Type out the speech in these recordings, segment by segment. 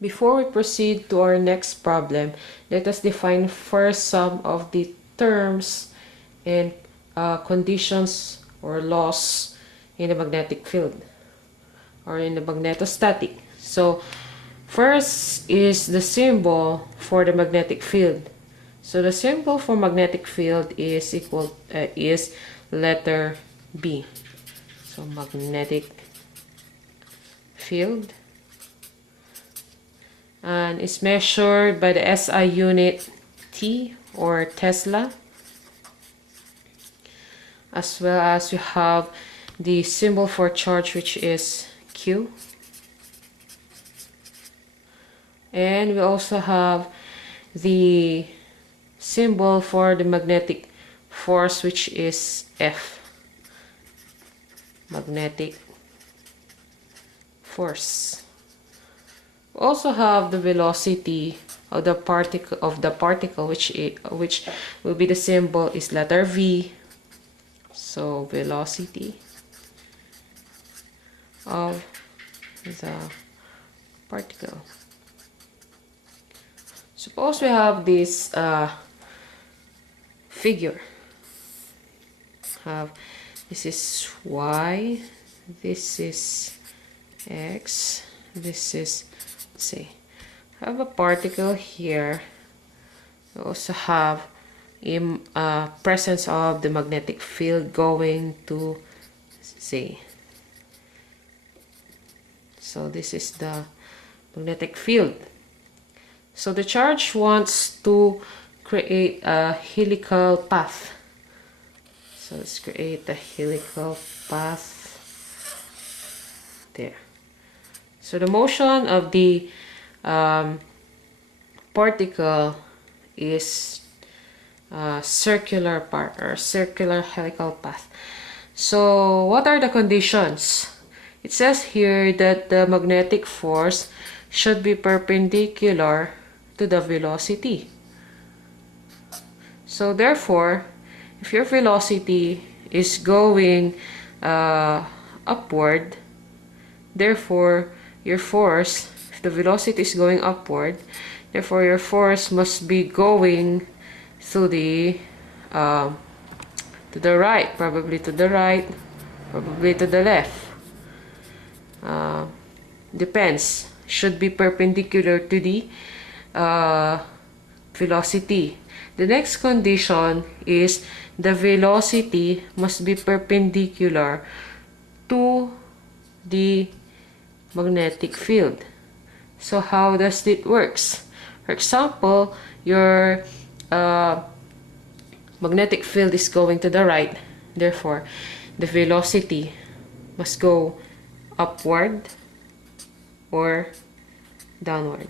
Before we proceed to our next problem, let us define first some of the terms and conditions or laws in the magnetic field or in the magnetostatic. So first is the symbol for the magnetic field. So the symbol for magnetic field is letter B. So magnetic field, and it's measured by the SI unit T or Tesla, as well as we have the symbol for charge, which is Q, and we also have the symbol for the magnetic force, which is F, magnetic force. We also have the velocity of the particle, which will be the symbol is letter V. So velocity of the particle. Suppose we have this figure. This is Y, this is X, this is, say, have a particle here. We also have presence of the magnetic field going to, say, so this is the magnetic field. So the charge wants to create a helical path. So let's create a helical path there. So the motion of the particle is circular part or circular helical path. So what are the conditions? It says here that the magnetic force should be perpendicular to the velocity. So therefore, if your velocity is going upward, therefore your force, if the velocity is going upward, therefore your force must be going to the right, probably to the right, probably to the left. Depends. Should be perpendicular to the velocity. The next condition is the velocity must be perpendicular to the magnetic field. So how does it works? For example, your magnetic field is going to the right, therefore the velocity must go upward or downward.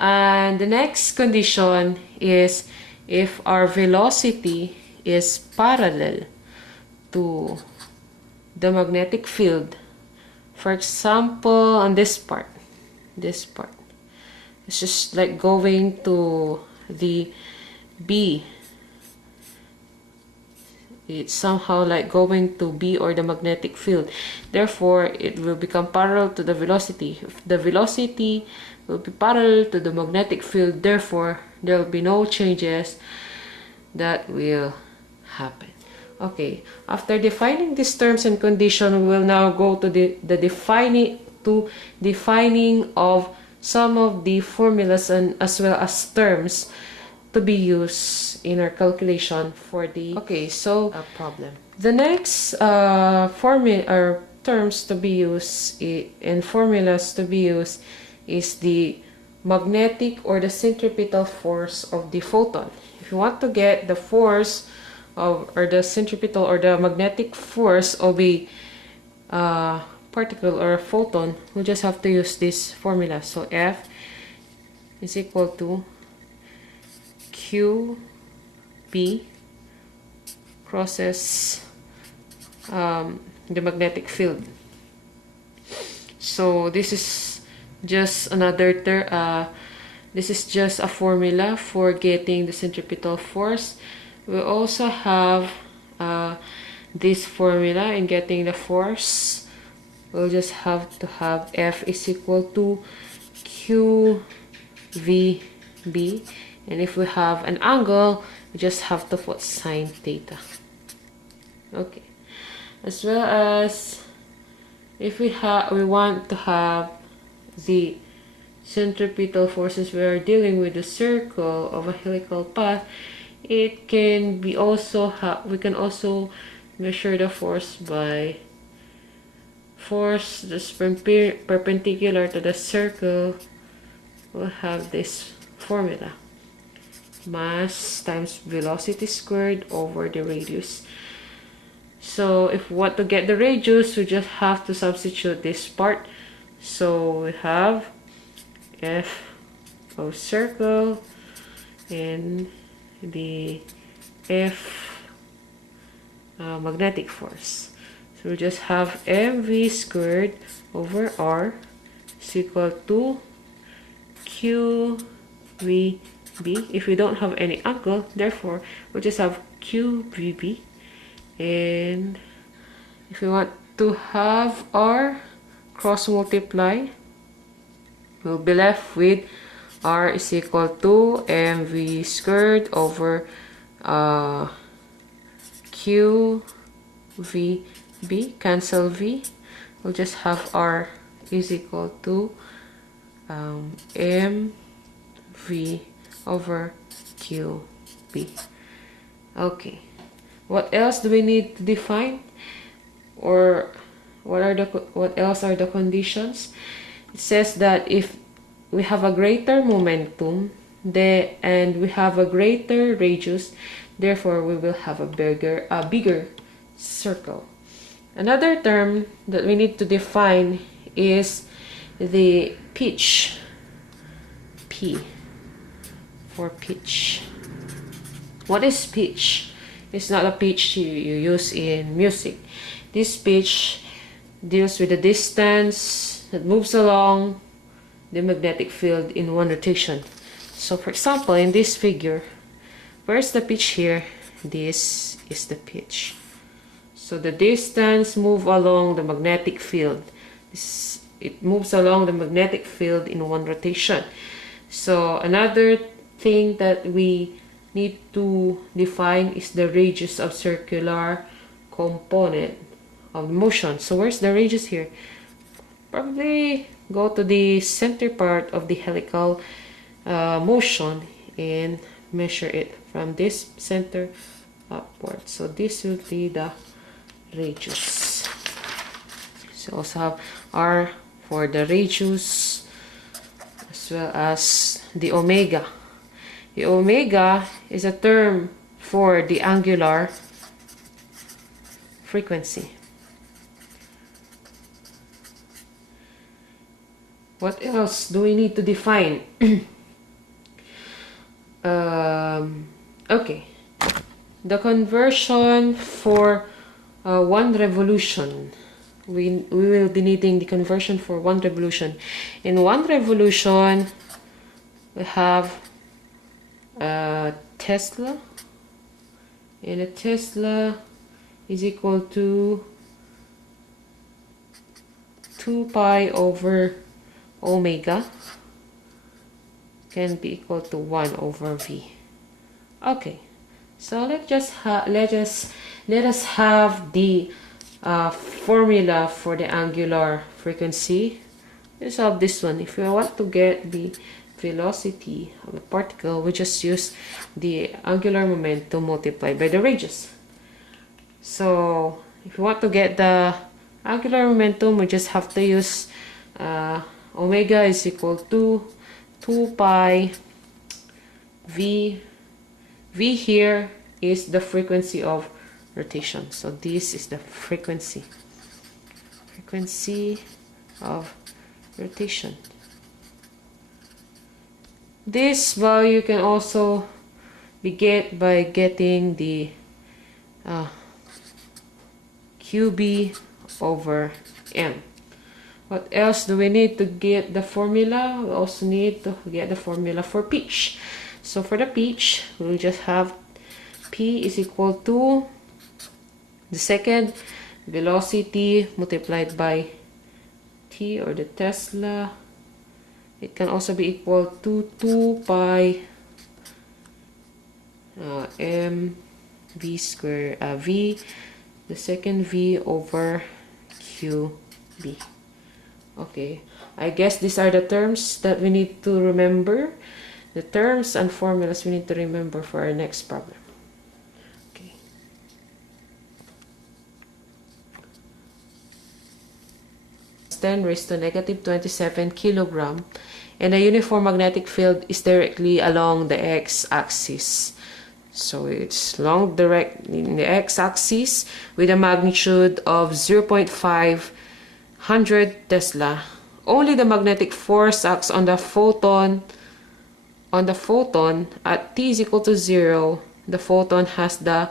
And the next condition is if our velocity is parallel to the magnetic field. For example, on this part, it's just like going to the B. It's somehow like going to B or the magnetic field. Therefore, it will become parallel to the velocity. If the velocity will be parallel to the magnetic field, therefore, there will be no changes that will happen. Okay, after defining these terms and conditions, we will now go to defining of some of the formulas and as well as terms to be used in our calculation for the problem. The next formula or terms to be used and formulas to be used is the magnetic or the centripetal force of the photon. If you want to get the force of or the centripetal or the magnetic force of a particle or a photon, we just have to use this formula. So F is equal to QP crosses the magnetic field. So this is just this is just a formula for getting the centripetal force. We also have this formula in getting the force we'll just have to have F is equal to QVB. And if we have an angle, we just have to put sine theta. Okay. As well as if we want to have the centripetal forces, we are dealing with the circle of a helical path. It can be also we can also measure the force by force that's perpendicular to the circle. We'll have this formula: mass times velocity squared over the radius. So if we want to get the radius, we just have to substitute this part. So we have F of circle and the F magnetic force. So we just have mv squared over r is equal to qvb. If we don't have any angle, therefore we just have qvb. And if we want to have r cross multiply, we'll be left with r is equal to mv squared over qvb. Cancel v, we'll just have r is equal to mv over qb. Okay, what else do we need to define, or what else are the conditions? It says that if we have a greater momentum and we have a greater radius, therefore we will have a bigger circle. Another term that we need to define is the pitch. P for pitch. What is pitch? It's not a pitch you use in music. This pitch deals with the distance that moves along the magnetic field in one rotation. So for example, in this figure, where's the pitch here? This is the pitch. So the distance moves along the magnetic field. It moves along the magnetic field in one rotation. So another thing that we need to define is the radius of circular component of motion. So where's the radius here? Probably go to the center part of the helical motion and measure it from this center upward. So this will be the radius. So also have r for the radius as well as the omega. The omega is a term for the angular frequency. What else do we need to define? Okay, the conversion for 1 revolution. We will be needing the conversion for 1 revolution. In 1 revolution, we have Tesla, and a Tesla is equal to 2 pi over omega, can be equal to 1 over v. Okay, so let us have the formula for the angular frequency. Let's have this one. If we want to get the velocity of a particle, we just use the angular momentum multiplied by the radius. So if you want to get the angular momentum, we just have to use omega is equal to 2 pi v. V here is the frequency of rotation. So this is the frequency of rotation. This value can also be get by getting the QB over M. What else do we need to get the formula? We also need to get the formula for pitch. So for the pitch, we'll just have P is equal to the second velocity multiplied by T or the Tesla, it can also be equal to 2 pi m v square v, the second v over q b. Okay, I guess these are the terms that we need to remember, the terms and formulas we need to remember for our next problem. Okay. 10 raised to negative 27 kilogram, and a uniform magnetic field is directly along the x-axis. So it's long direct in the x-axis with a magnitude of 0.500 Tesla. Only the magnetic force acts on the photon at t is equal to 0. The photon has the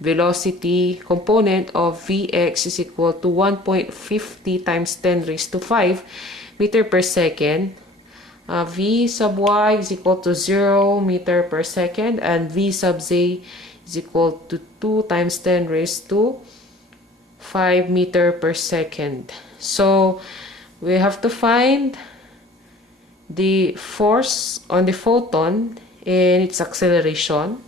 velocity component of Vx is equal to 1.50 times 10 raised to 5 meter per second. V sub y is equal to 0 meter per second, and V sub z is equal to 2 times 10 raised to 5 meter per second. So we have to find the force on the photon and its acceleration.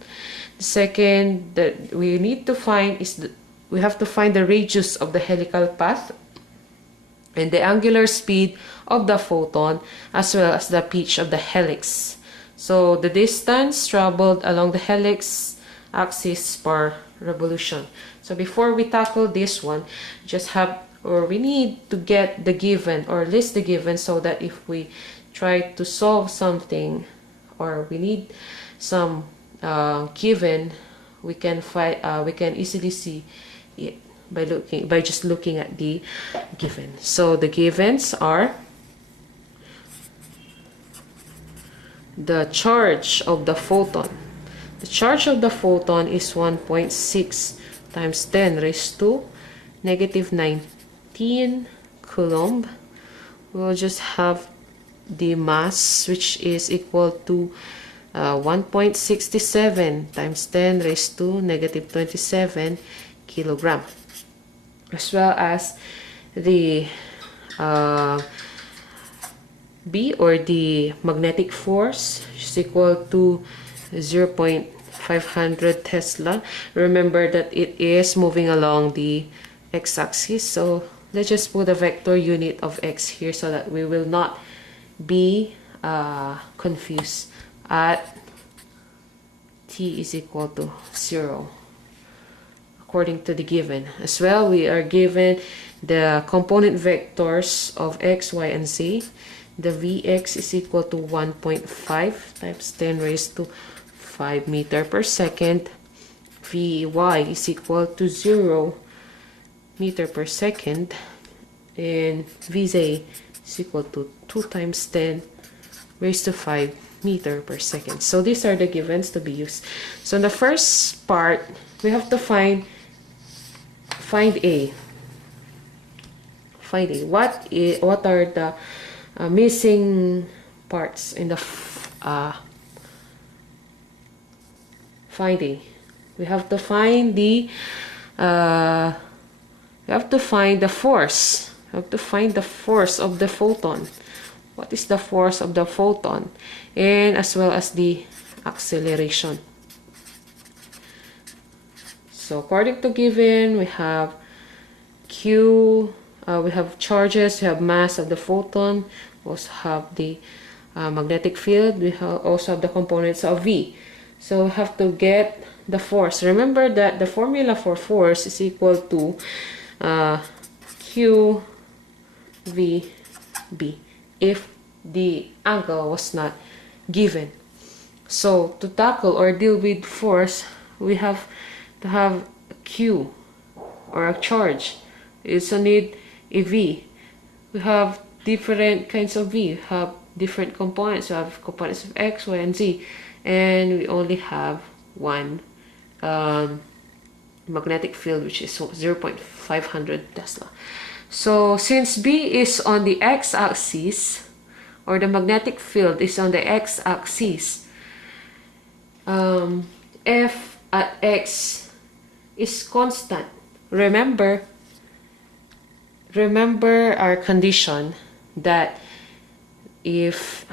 The second that we need to find is we have to find the radius of the helical path and the angular speed of the photon, as well as the pitch of the helix. So the distance traveled along the helix axis per revolution. So before we tackle this one, we need to get the given or list the given, so that if we try to solve something or we need some given, we can easily see it by just looking at the given. So the givens are the charge of the photon. The charge of the photon is 1.6 times 10 raised to negative 19 coulomb. We'll just have the mass, which is equal to 1.67 times 10 raised to negative 27 kilogram, as well as the B, or the magnetic force, is equal to 0.500 Tesla. Remember that it is moving along the x-axis, so let's just put a vector unit of x here so that we will not be confused at t is equal to 0 according to the given. As well, we are given the component vectors of x, y, and z. The Vx is equal to 1.5 times 10 raised to 5 meter per second. Vy is equal to 0 meter per second. And Vz is equal to 2 times 10 raised to 5 meter per second. So these are the givens to be used. So in the first part, we have to find A. Find A. What are the missing parts in the finding? We have to find the force. We have to find the force of the photon. What is the force of the photon? And as well as the acceleration. So according to given, we have Q, we have charges, we have mass of the photon, we also have the magnetic field, we also have the components of V. So we have to get the force. Remember that the formula for force is equal to Q V B if the angle was not given. So to tackle or deal with force, we have to have a Q or a charge. We also need a V. We have different kinds of V. We have different components. We have components of X, Y, and Z. And we only have one magnetic field, which is 0.500 Tesla. So since B is on the x-axis, or the magnetic field is on the x-axis, F at x is constant. Remember, remember our condition that if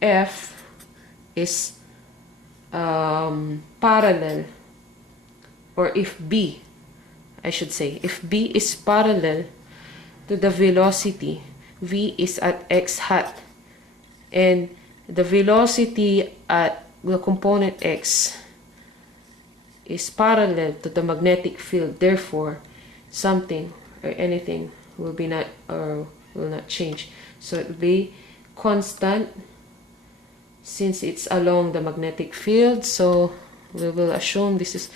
F is parallel, or if B, I should say, if B is parallel to the velocity, V is at x hat, and the velocity at the component x is parallel to the magnetic field, therefore something or anything will not change. So it will be constant since it's along the magnetic field, so we will assume this is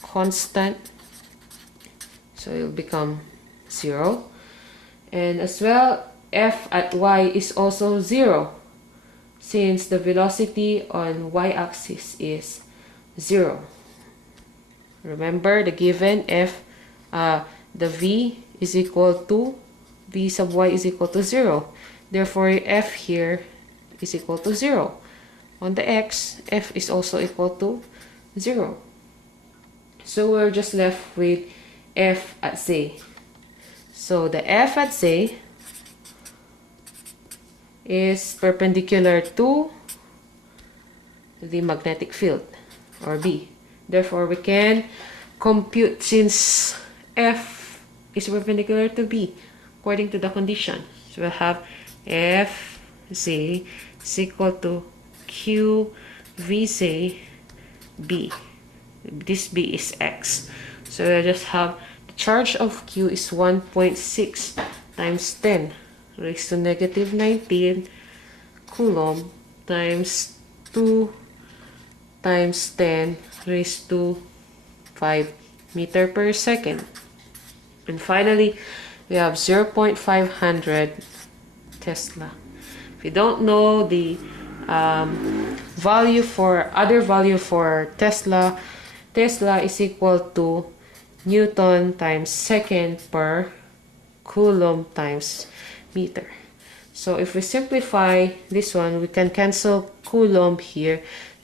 constant, so it will become 0. And as well, F at y is also 0 since the velocity on y-axis is 0. Remember the given F, the V is equal to V sub y is equal to 0. Therefore, F here is equal to 0. On the x, F is also equal to 0. So we're just left with F at Z. So the F at Z is perpendicular to the magnetic field, or B. Therefore, we can compute, since F is perpendicular to B according to the condition. So we'll have F Z is equal to Q V Z B. This B is X. So we'll just have the charge of Q is 1.6 times 10 raised to negative 19 coulomb times 2 times 10 raised to 5 meter per second. And finally, we have 0.500 Tesla. If you don't know the value for Tesla, Tesla is equal to Newton times second per coulomb times meter. So if we simplify this one, we can cancel coulomb here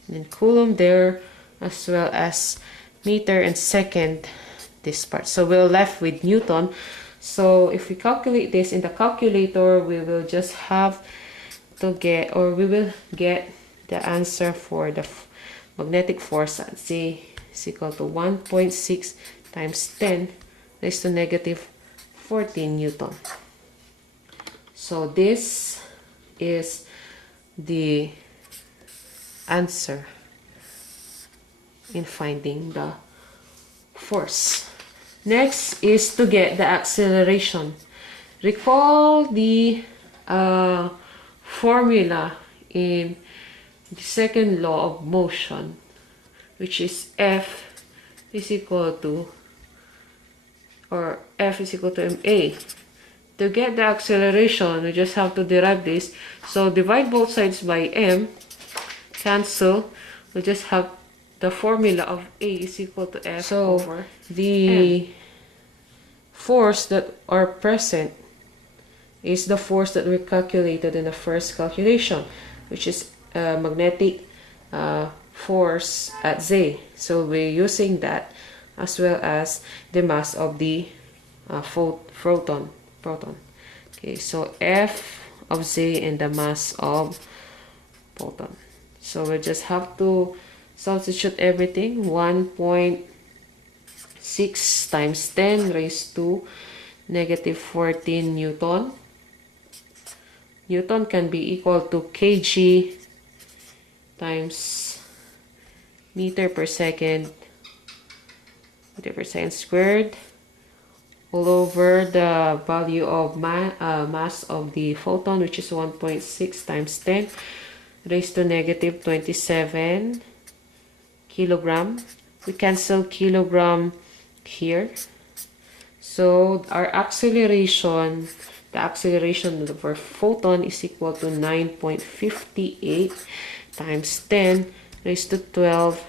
and coulomb there, as well as meter and second this part. So we're left with Newton. So if we calculate this in the calculator, we will just have to get, or we will get the answer for the magnetic force at Z is equal to 1.6 times 10 raised to negative 14 Newton. So this is the answer in finding the force. Next is to get the acceleration. Recall the formula in the second law of motion, which is F is equal to, or F is equal to ma. To get the acceleration, we just have to derive this. So divide both sides by m, cancel. We just have the formula of A is equal to F over the m. Force that are present is the force that we calculated in the first calculation, which is magnetic force at Z. So we're using that, as well as the mass of the proton. Okay, so F of Z and the mass of proton. So we just have to substitute everything. 1.6 times 10 raised to negative 14 Newton. Newton can be equal to kg times meter per second squared, all over the value of mass of the photon, which is 1.6 times 10 raised to negative 27 kilogram. We cancel kilogram here. So our acceleration, the acceleration of our photon is equal to 9.58 times 10 raised to 12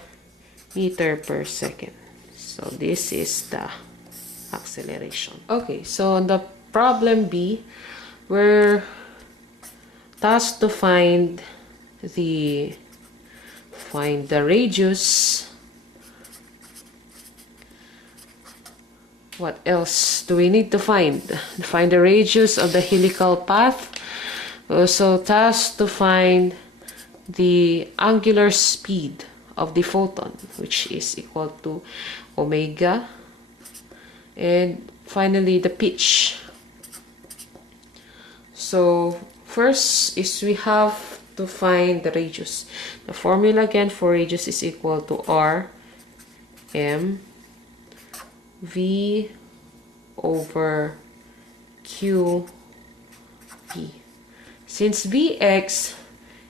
meter per second. So this is the acceleration. Okay, so on the problem B, we're tasked to find the radius What else do we need to find? Find the radius of the helical path. We're also tasked to find the angular speed of the photon, which is equal to omega. And finally, the pitch. So first is we have to find the radius. The formula again for radius is equal to r m v over q p. Since vx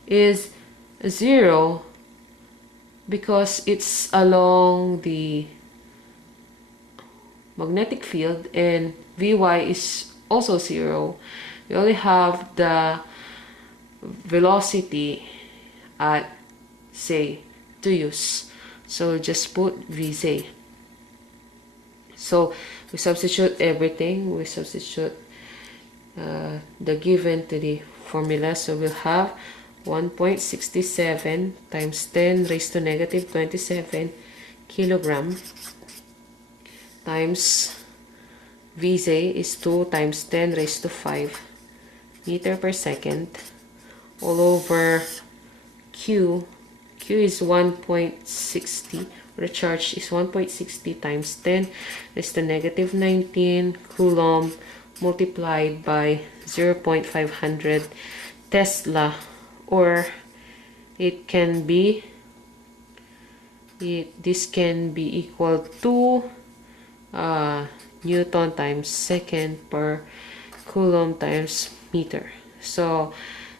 is 0 because it's along the magnetic field, and vy is also 0, we only have the velocity at, say, 2 use. So just put vz. So we substitute everything. We substitute the given to the formula. So we'll have 1.67 times 10 raised to negative 27 kilogram times Vz is 2 times 10 raised to 5 meter per second all over Q. Q is 1.60. The charge is 1.60 times 10 raised to negative 19 coulomb multiplied by 0.500 Tesla, or it can be, this can be equal to Newton times second per coulomb times meter. So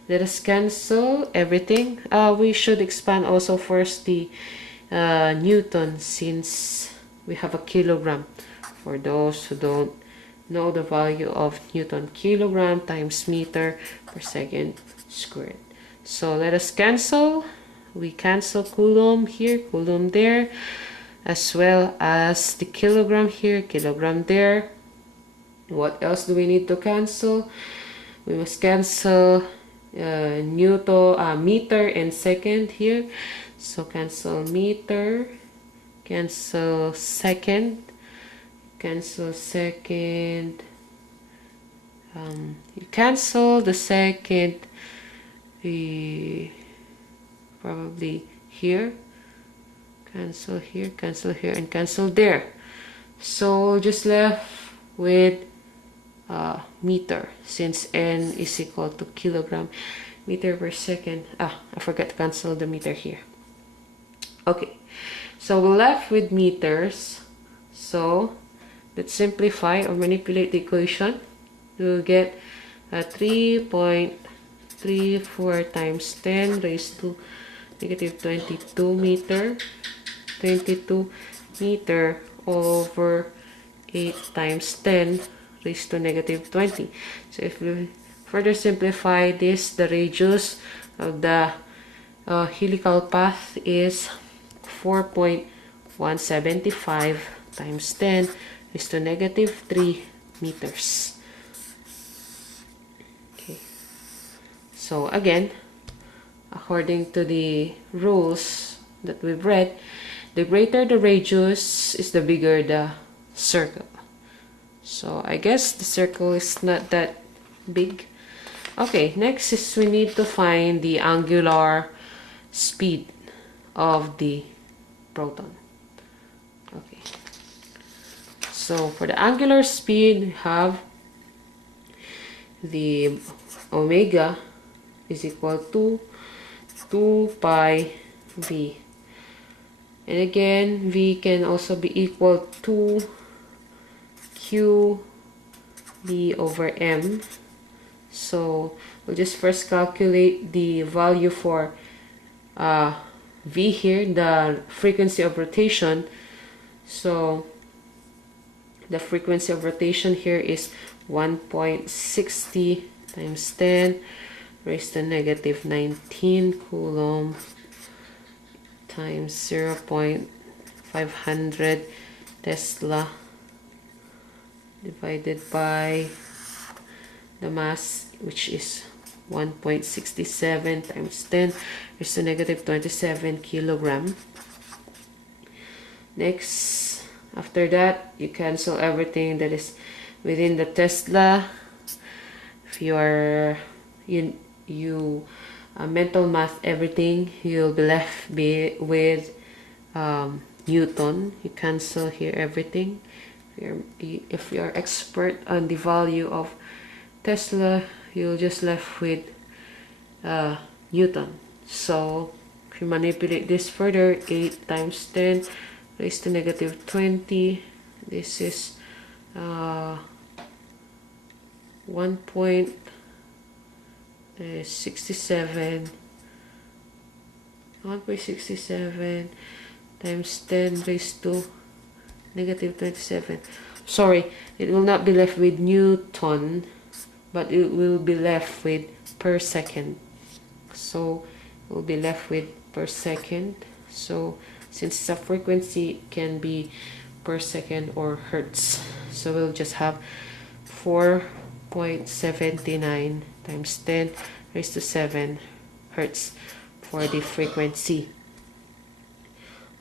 let us cancel everything. We should expand also first the Newton, since we have a kilogram. For those who don't know the value of Newton, kilogram times meter per second squared. So let us cancel. We cancel coulomb here, coulomb there, as well as the kilogram here, kilogram there. What else do we need to cancel? We must cancel Newton, meter and second here. So cancel meter, cancel second, cancel second. You cancel the second, probably here, cancel here, and cancel there. So just left with meter, since n is equal to kilogram meter per second. I forgot to cancel the meter here. Okay, so we're left with meters. So let's simplify or manipulate the equation. We'll get 3.34 times 10 raised to negative 22 meter, 22 meter over 8 times 10 raised to negative 20. So if we further simplify this, the radius of the helical path is 4.175 times 10 raised to negative 3 meters. Okay. So again, according to the rules that we've read, the greater the radius is the bigger the circle. So I guess the circle is not that big. Okay, next is we need to find the angular speed of the proton. Okay, so for the angular speed, we have the omega is equal to 2 pi v, and again v can also be equal to q b over m. So we'll just first calculate the value for v here, the frequency of rotation. So the frequency of rotation here is 1.60 times 10 raised to negative 19 coulomb times 0.500 Tesla divided by the mass, which is 1.67 times 10 raised to negative 27 kilogram. Next, After that, you cancel everything that is within the Tesla. If you are you mental math everything, you'll be left with Newton. You cancel here everything. If you're expert on the value of Tesla, you'll just left with Newton. So if you manipulate this further, 8 times 10 raised to negative 20. This is 1.67 times 10 raised to negative 27. Sorry, it will not be left with Newton, but it will be left with per second. So it will be left with per second. So since it's a frequency, it can be per second or hertz. So we'll just have 4.79 times 10 raised to 7 hertz for the frequency.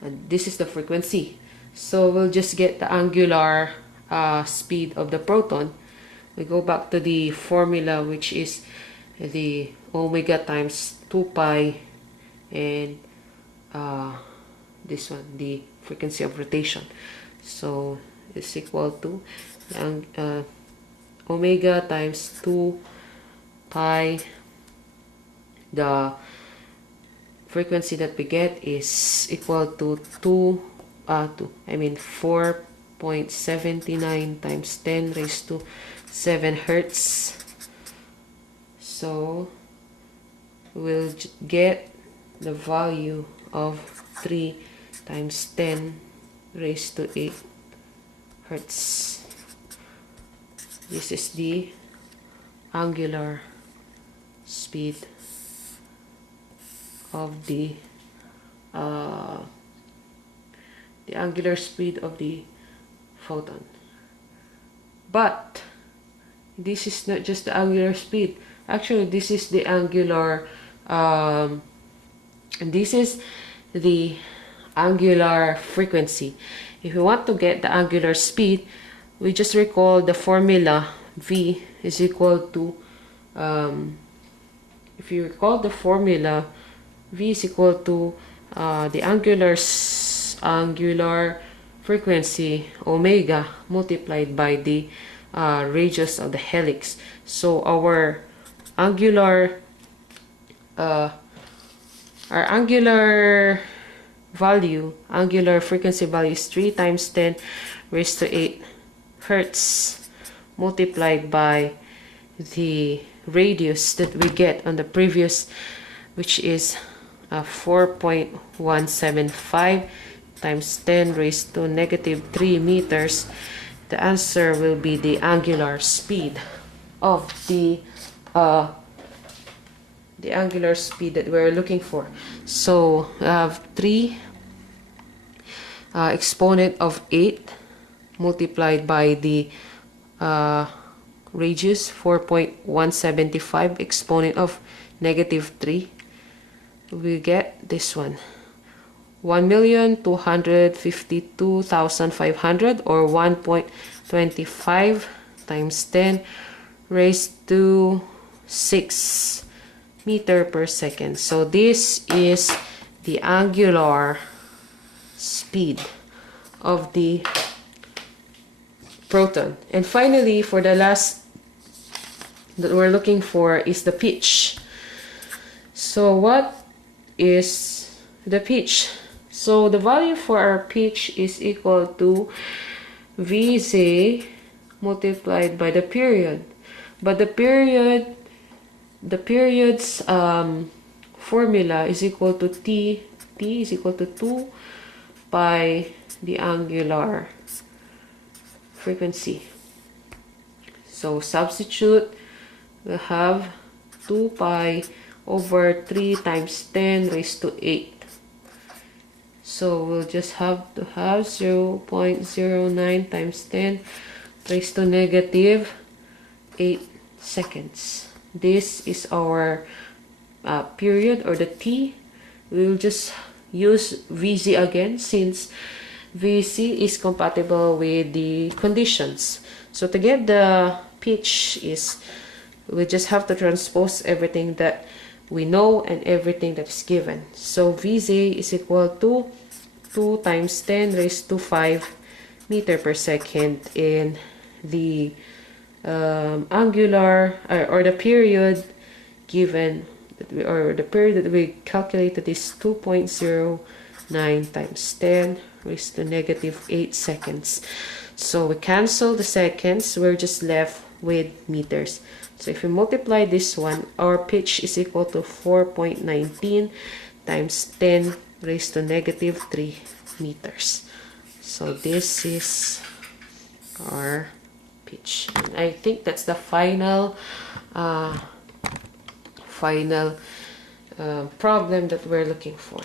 And this is the frequency. So we'll just get the angular speed of the proton. We go back to the formula, which is the omega times 2 pi and this one, the frequency of rotation. So it's equal to omega times 2 pi. The frequency that we get is equal to 4.79 times 10 raised to 7 hertz. So we'll get the value of 3 times 10 raised to 8 hertz. This is the angular speed of the angular speed of the photon. But this is not just the angular speed. Actually, this is the angular and this is the angular frequency. If you want to get the angular speed, we just recall the formula. V is equal to if you recall the formula, V is equal to the angular frequency omega multiplied by the radius of the helix. So our angular angular frequency value is 3 times 10 raised to 8 hertz multiplied by the radius that we get on the previous, which is 4.175 times 10 raised to negative 3 meters. The answer will be the angular speed of the angular speed that we're looking for. So we have 3 exponent of 8 multiplied by the radius 4.175 exponent of negative 3. We get this one, 1,252,500 or 1.25 times 10 raised to 6 meter per second. So this is the angular speed of the proton. And finally, for the last that we're looking for is the pitch. So what is the pitch? So the value for our pitch is equal to Vz multiplied by the period. But the period's formula is equal to T is equal to 2 by the angular frequency. So substitute, we have 2 pi over 3 times 10 raised to 8. So we'll just have to have 0.09 times 10 raised to negative 8 seconds. This is our period, or the T. We'll just use Vz again since VC is compatible with the conditions. So to get the pitch is, we just have to transpose everything that we know and everything that is given. So VZ is equal to 2 times 10 raised to 5 meter per second, and the angular or the period given or the period that we calculated is 2.09 times 10 raised to negative 8 seconds. So we cancel the seconds, we're just left with meters. So if we multiply this one, our pitch is equal to 4.19 times 10 raised to negative 3 meters. So this is our pitch. And I think that's the final problem that we're looking for.